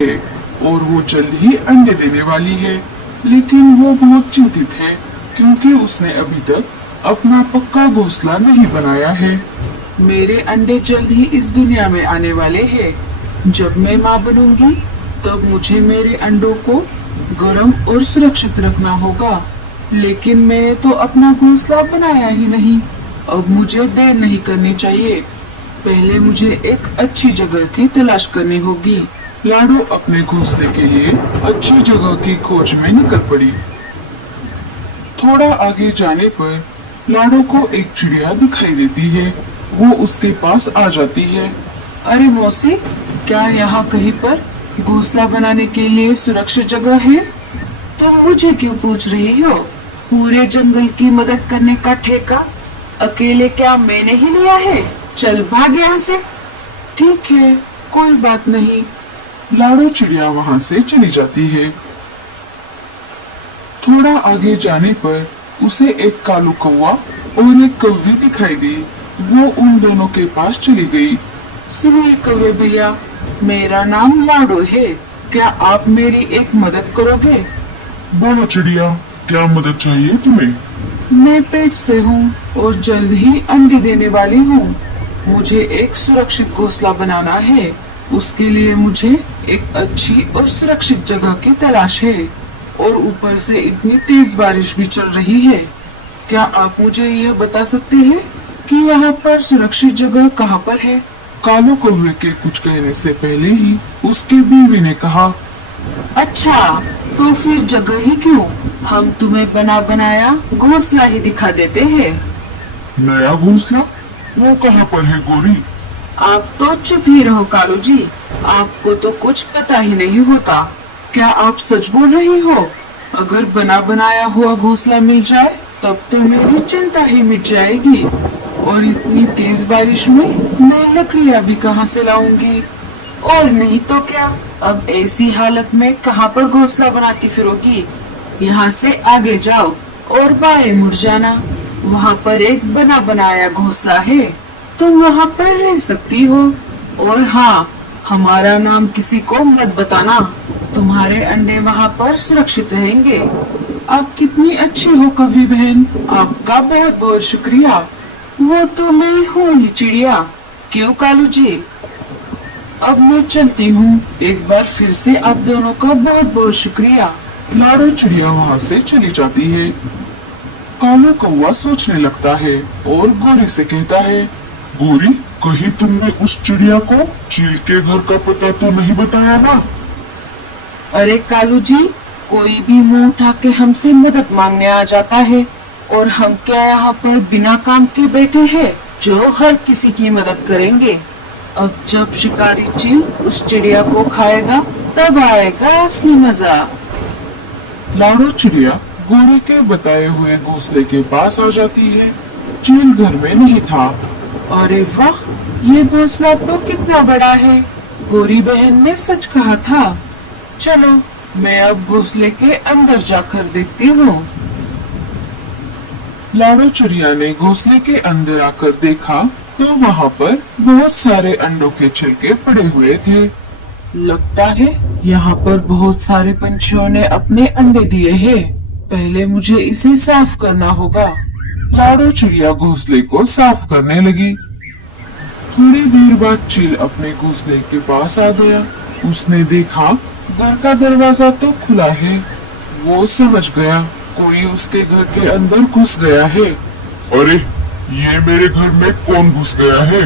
है और वो जल्द ही अंडे देने वाली है। लेकिन वो बहुत चिंतित है क्योंकि उसने अभी तक अपना पक्का घोंसला नहीं बनाया है। मेरे अंडे जल्द ही इस दुनिया में आने वाले हैं। जब मैं माँ बनूंगी तब मुझे मेरे अंडों को गर्म और सुरक्षित रखना होगा। लेकिन मैंने तो अपना घोंसला बनाया ही नहीं। अब मुझे देर नहीं करनी चाहिए। पहले मुझे एक अच्छी जगह की तलाश करनी होगी। लाडो अपने घोंसले के लिए अच्छी जगह की खोज में निकल पड़ी। थोड़ा आगे जाने पर लाडो को एक चिड़िया दिखाई देती है। वो उसके पास आ जाती है। अरे मौसी, क्या यहाँ कहीं पर घोंसला बनाने के लिए सुरक्षित जगह है? तुम मुझे क्यों पूछ रही हो? पूरे जंगल की मदद करने का ठेका अकेले क्या मैंने ही लिया है? चल भाग यहाँ से। ठीक है, कोई बात नहीं। लाडो चिड़िया वहाँ से चली जाती है। थोड़ा आगे जाने पर उसे एक कालू कौवा और एक कौवी दिखाई दी। वो उन दोनों के पास चली गई। सुनिए कौवे भैया, मेरा नाम लाडो है। क्या आप मेरी एक मदद करोगे? बोलो चिड़िया, क्या मदद चाहिए तुम्हें? मैं पेट से हूँ और जल्द ही अंडे देने वाली हूँ। मुझे एक सुरक्षित घोंसला बनाना है। उसके लिए मुझे एक अच्छी और सुरक्षित जगह की तलाश है। और ऊपर से इतनी तेज बारिश भी चल रही है। क्या आप मुझे यह बता सकते हैं कि यहाँ पर सुरक्षित जगह कहाँ पर है? कालू कौवे के कुछ कहने से पहले ही उसकी बीवी ने कहा, अच्छा, तो फिर जगह ही क्यों, हम तुम्हें बना बनाया घोंसला ही दिखा देते हैं। नया घोंसला? वो कहाँ पर है गोरी? आप तो चुप ही रहो कालू जी, आपको तो कुछ पता ही नहीं होता। क्या आप सच बोल रही हो? अगर बना बनाया हुआ घोंसला मिल जाए तब तो मेरी चिंता ही मिट जाएगी। और इतनी तेज बारिश में मैं लकड़ियाँ भी कहाँ से लाऊंगी? और नहीं तो क्या, अब ऐसी हालत में कहाँ पर घोंसला बनाती फिरोगी? यहाँ से आगे जाओ और बाएं मुड़ जाना। वहाँ पर एक बना बनाया घोंसला है, तुम वहाँ पर रह सकती हो। और हाँ, हमारा नाम किसी को मत बताना। तुम्हारे अंडे वहाँ पर सुरक्षित रहेंगे। आप कितनी अच्छी हो कवि बहन, आपका बहुत बहुत शुक्रिया। वो तो मैं हूँ ही चिड़िया। क्यों कालू जी? अब मैं चलती हूँ। एक बार फिर से आप दोनों का बहुत बहुत शुक्रिया। लाडो चिड़िया वहाँ से चली जाती है। कालू कौवा सोचने लगता है और गोरी से कहता है, गोरी, कहीं तुमने उस चिड़िया को चील के घर का पता तो नहीं बताया ना? अरे कालू जी, कोई भी मुंह उठा के हमसे मदद मांगने आ जाता है। और हम क्या यहाँ पर बिना काम के बैठे हैं जो हर किसी की मदद करेंगे? अब जब शिकारी चील उस चिड़िया को खाएगा तब आएगा असली मजा। लाडो चिड़िया गोरी के बताए हुए घोंसले के पास आ जाती है। चील घर में नहीं था। अरे वाह, ये घोंसला तो कितना बड़ा है। गोरी बहन ने सच कहा था। चलो, मैं अब घोंसले के अंदर जाकर देखती हूँ। लाडो चिड़िया ने घोंसले के अंदर आकर देखा तो वहाँ पर बहुत सारे अंडों के छिलके पड़े हुए थे। लगता है यहाँ पर बहुत सारे पंछियों ने अपने अंडे दिए हैं। पहले मुझे इसे साफ करना होगा। लाडो चिड़िया घोंसले को साफ करने लगी। थोड़ी देर बाद चील अपने घोंसले के पास आ गया। उसने देखा घर का दरवाजा तो खुला है। वो समझ गया कोई उसके घर के अंदर घुस गया है। अरे, ये मेरे घर में कौन घुस गया है?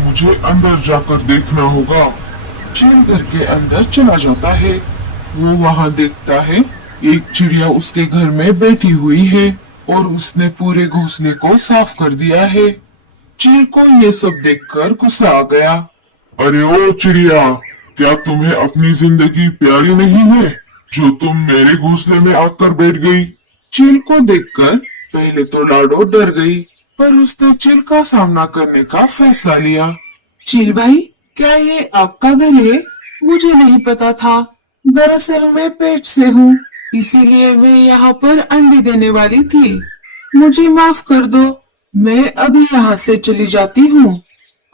मुझे अंदर जाकर देखना होगा। चील घर के अंदर चला जाता है। वो वहाँ देखता है एक चिड़िया उसके घर में बैठी हुई है और उसने पूरे घोंसले को साफ कर दिया है। चील को ये सब देखकर गुस्सा आ गया। अरे ओ चिड़िया, क्या तुम्हें अपनी जिंदगी प्यारी नहीं है जो तुम मेरे घोंसले में आकर बैठ गई? चील को देखकर पहले तो लाडो डर गई, पर उसने चील का सामना करने का फैसला लिया। चील भाई, क्या ये आपका घर है? मुझे नहीं पता था। दरअसल मैं पेट से हूँ, इसीलिए मैं यहाँ पर अंडे देने वाली थी। मुझे माफ कर दो, मैं अभी यहाँ से चली जाती हूँ।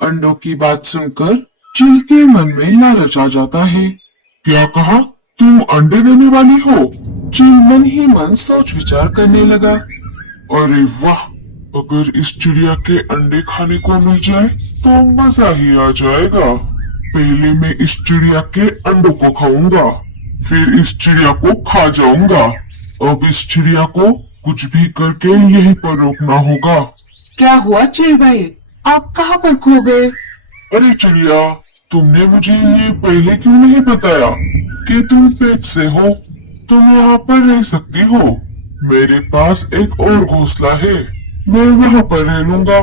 अंडों की बात सुनकर चील के मन में लालच आ जाता है। क्या कहा? तुम अंडे देने वाली हो? चील मन ही मन सोच विचार करने लगा। अरे वाह, अगर इस चिड़िया के अंडे खाने को मिल जाए तो मजा ही आ जाएगा। पहले मैं इस चिड़िया के अंडों को खाऊंगा, फिर इस चिड़िया को खा जाऊंगा। अब इस चिड़िया को कुछ भी करके यहीं पर रोकना होगा। क्या हुआ चील भाई, आप कहाँ पर खो गए? अरे चिड़िया, तुमने मुझे ये पहले क्यों नहीं बताया कि तुम पेट से हो? तुम यहाँ पर रह सकती हो। मेरे पास एक और घोंसला है, मैं वहाँ पर रह लूंगा।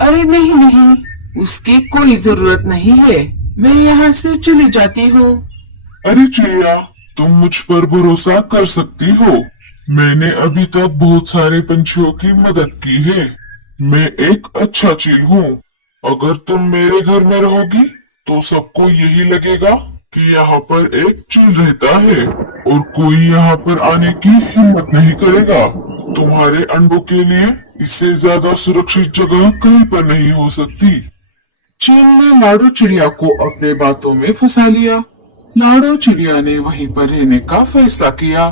अरे नहीं नहीं, उसकी कोई जरूरत नहीं है, मैं यहाँ से चली जाती हूँ। अरे चिड़िया, तुम मुझ पर भरोसा कर सकती हो। मैंने अभी तक बहुत सारे पंछियों की मदद की है। मैं एक अच्छा चील हूँ। अगर तुम मेरे घर में रहोगी तो सबको यही लगेगा कि यहाँ पर एक चील रहता है और कोई यहाँ पर आने की हिम्मत नहीं करेगा। तुम्हारे अंडों के लिए इससे ज्यादा सुरक्षित जगह कहीं पर नहीं हो सकती। चील ने लाडो चिड़िया को अपने बातों में फंसा लिया। लाडो चिड़िया ने वहीं पर रहने का फैसला किया।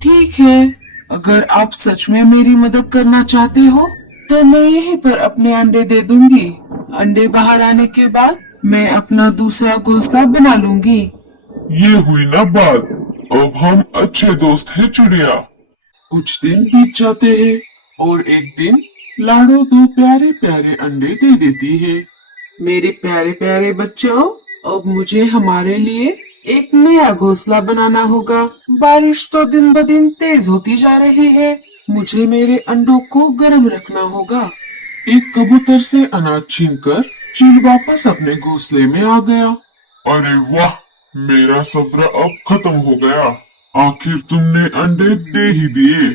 ठीक है, अगर आप सच में मेरी मदद करना चाहते हो तो मैं यहीं पर अपने अंडे दे दूंगी। अंडे बाहर आने के बाद मैं अपना दूसरा घोंसला बना लूंगी। ये हुई ना बात, अब हम अच्छे दोस्त हैं चिड़िया। कुछ दिन बीत जाते हैं और एक दिन लाडो दो प्यारे प्यारे अंडे दे देती है। मेरे प्यारे प्यारे बच्चों, अब मुझे हमारे लिए एक नया घोंसला बनाना होगा। बारिश तो दिन ब दिन तेज होती जा रही है, मुझे मेरे अंडों को गर्म रखना होगा। एक कबूतर से अनाज छीनकर चील वापस अपने घोंसले में आ गया। अरे वाह, मेरा सब्र अब खत्म हो गया। आखिर तुमने अंडे दे ही दिए।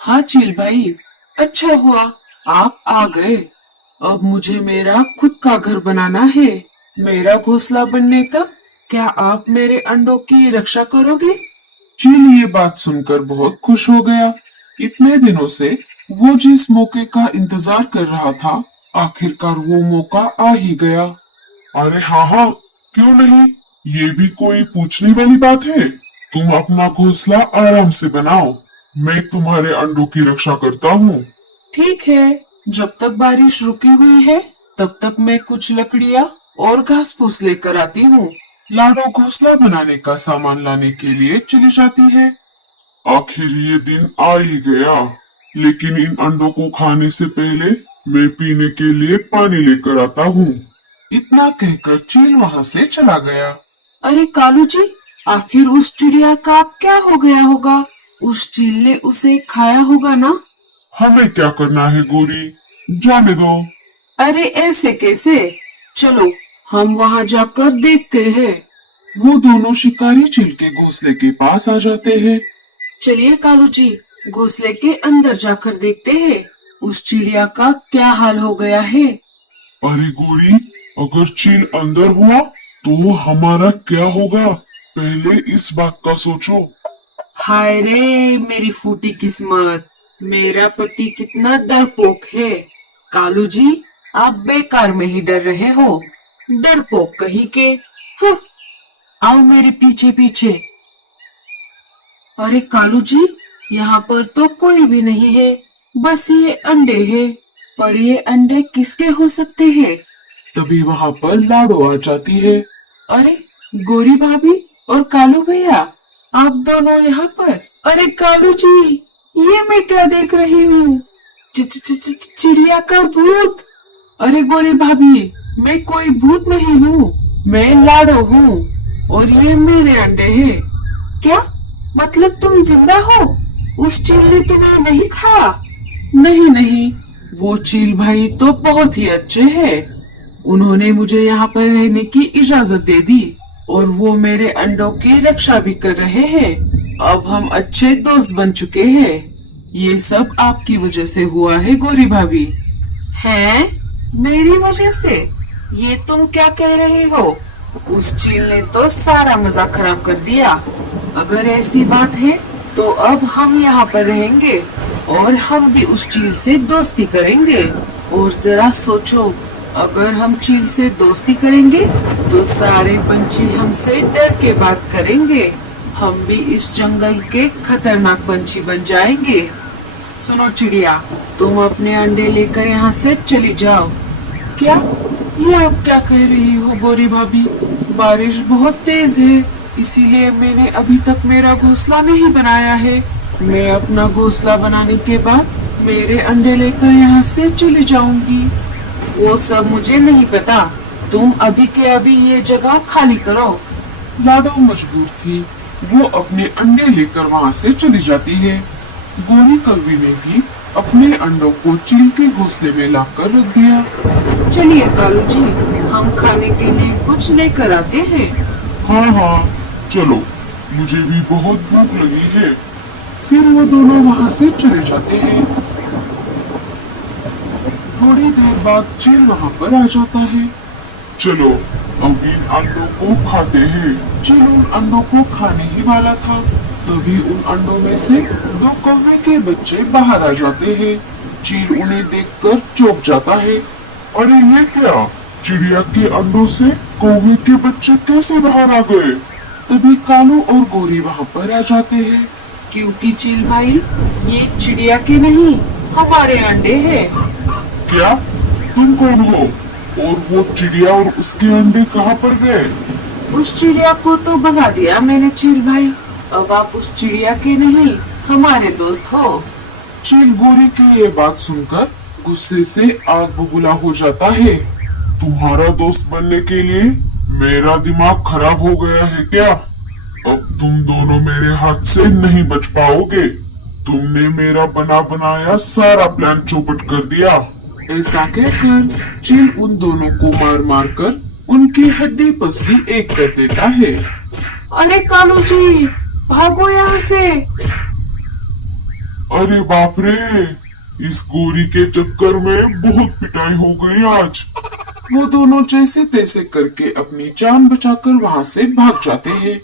हाँ चील भाई, अच्छा हुआ आप आ गए। अब मुझे मेरा खुद का घर बनाना है। मेरा घोंसला बनने तक क्या आप मेरे अंडों की रक्षा करोगे? चील ये बात सुनकर बहुत खुश हो गया। इतने दिनों से वो जिस मौके का इंतजार कर रहा था, आखिरकार वो मौका आ ही गया। अरे हाँ हाँ, क्यों नहीं, ये भी कोई पूछने वाली बात है। तुम अपना घोंसला आराम से बनाओ, मैं तुम्हारे अंडों की रक्षा करता हूँ। ठीक है, जब तक बारिश रुकी हुई है तब तक मैं कुछ लकड़ियाँ और घास फूस लेकर आती हूँ। लाडो घोंसला बनाने का सामान लाने के लिए चली जाती है। आखिर ये दिन आ ही गया, लेकिन इन अंडों को खाने से पहले मैं पीने के लिए पानी लेकर आता हूँ। इतना कहकर चील वहाँ से चला गया। अरे कालू जी, आखिर उस चिड़िया का क्या हो गया होगा? उस चील ने उसे खाया होगा ना? हमें क्या करना है गोरी, जाने दो। अरे ऐसे कैसे, चलो हम वहाँ जाकर देखते हैं। वो दोनों शिकारी चील के घोंसले के पास आ जाते हैं। चलिए कालू जी, घोंसले के अंदर जाकर देखते हैं उस चिड़िया का क्या हाल हो गया है। अरे गोरी, अगर चील अंदर हुआ तो हमारा क्या होगा, पहले इस बात का सोचो। हाय रे मेरी फूटी किस्मत, मेरा पति कितना डरपोक है। कालू जी, आप बेकार में ही डर रहे हो, डरपोक कहीं के। हाँ, आओ मेरे पीछे पीछे। अरे कालू जी, यहाँ पर तो कोई भी नहीं है, बस ये अंडे हैं। पर ये अंडे किसके हो सकते हैं? तभी वहाँ पर लाडो आ जाती है। अरे गोरी भाभी और कालू भैया, आप दोनों यहाँ पर? अरे कालू जी, ये मैं क्या देख रही हूँ? चिड़िया का भूत। अरे गोरी भाभी, मैं कोई भूत नहीं हूँ, मैं लाडो हूँ और ये मेरे अंडे हैं। क्या मतलब तुम जिंदा हो? उस चील ने तुम्हें नहीं खाया? नहीं नहीं, वो चील भाई तो बहुत ही अच्छे हैं। उन्होंने मुझे यहाँ पर रहने की इजाजत दे दी और वो मेरे अंडों की रक्षा भी कर रहे हैं। अब हम अच्छे दोस्त बन चुके हैं। ये सब आपकी वजह से हुआ है गोरी भाभी। हैं? मेरी वजह से? ये तुम क्या कह रहे हो? उस चील ने तो सारा मजा खराब कर दिया। अगर ऐसी बात है तो अब हम यहाँ पर रहेंगे और हम भी उस चील से दोस्ती करेंगे। और जरा सोचो, अगर हम चील से दोस्ती करेंगे तो सारे पंछी हमसे डर के बात करेंगे। हम भी इस जंगल के खतरनाक पंछी बन जाएंगे। सुनो चिड़िया, तुम अपने अंडे लेकर यहाँ से चली जाओ। क्या? ये आप क्या कह रही हो गोरी भाभी? बारिश बहुत तेज है, इसीलिए मैंने अभी तक मेरा घोंसला नहीं बनाया है। मैं अपना घोंसला बनाने के बाद मेरे अंडे लेकर यहाँ से चली जाऊंगी। वो सब मुझे नहीं पता, तुम अभी के अभी ये जगह खाली करो। लाडो मजबूर थी, वो अपने अंडे लेकर वहाँ से चली जाती है। गोरी कौवी ने भी अपने अंडों को चील के घोंसले में लाकर रख दिया। चलिए कालू जी, हम खाने के लिए कुछ लेकर आते हैं। हाँ हाँ चलो, मुझे भी बहुत भूख लगी है। फिर वो दोनों वहाँ से चले जाते हैं। थोड़ी देर बाद चील वहाँ पर आ जाता है। चलो अब इन अंडों को खाते हैं। चील उन अंडों को खाने ही वाला था, तभी उन अंडों में से 2 कौवे के बच्चे बाहर आ जाते हैं। चील उन्हें देखकर चौंक जाता है। अरे ये क्या? चिड़िया के अंडों से कौवे के बच्चे कैसे बाहर आ गए? तभी कालू और गोरी वहाँ पर आ जाते हैं। क्योंकि चील भाई, ये चिड़िया के नहीं हमारे अंडे हैं। क्या? तुम कौन हो? और वो चिड़िया और उसके अंडे कहाँ पर गए? उस चिड़िया को तो भगा दिया मैंने चील भाई। अब आप उस चिड़िया के नहीं हमारे दोस्त हो। चील गोरी की ये बात सुनकर गुस्से से आग बबूला हो जाता है। तुम्हारा दोस्त बनने के लिए मेरा दिमाग खराब हो गया है क्या? अब तुम दोनों मेरे हाथ से नहीं बच पाओगे। तुमने मेरा बना बनाया सारा प्लान चौपट कर दिया। ऐसा कहकर चील उन दोनों को मार मार कर उनकी हड्डी पसली एक कर देता है। अरे कालू जी, भागो यहाँ से। अरे बाप रे, इस गोरी के चक्कर में बहुत पिटाई हो गई आज। वो दोनों जैसे तैसे करके अपनी जान बचाकर वहाँ से भाग जाते हैं।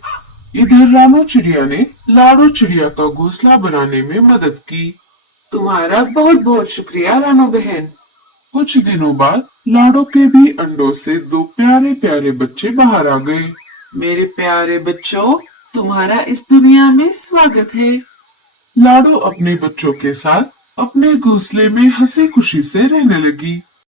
इधर रानो चिड़िया ने लाडो चिड़िया का घोंसला बनाने में मदद की। तुम्हारा बहुत बहुत शुक्रिया रानो बहन। कुछ दिनों बाद लाडो के भी अंडों से 2 प्यारे प्यारे बच्चे बाहर आ गए। मेरे प्यारे बच्चों, तुम्हारा इस दुनिया में स्वागत है। लाडो अपने बच्चों के साथ अपने घोंसले में हंसी खुशी से रहने लगी।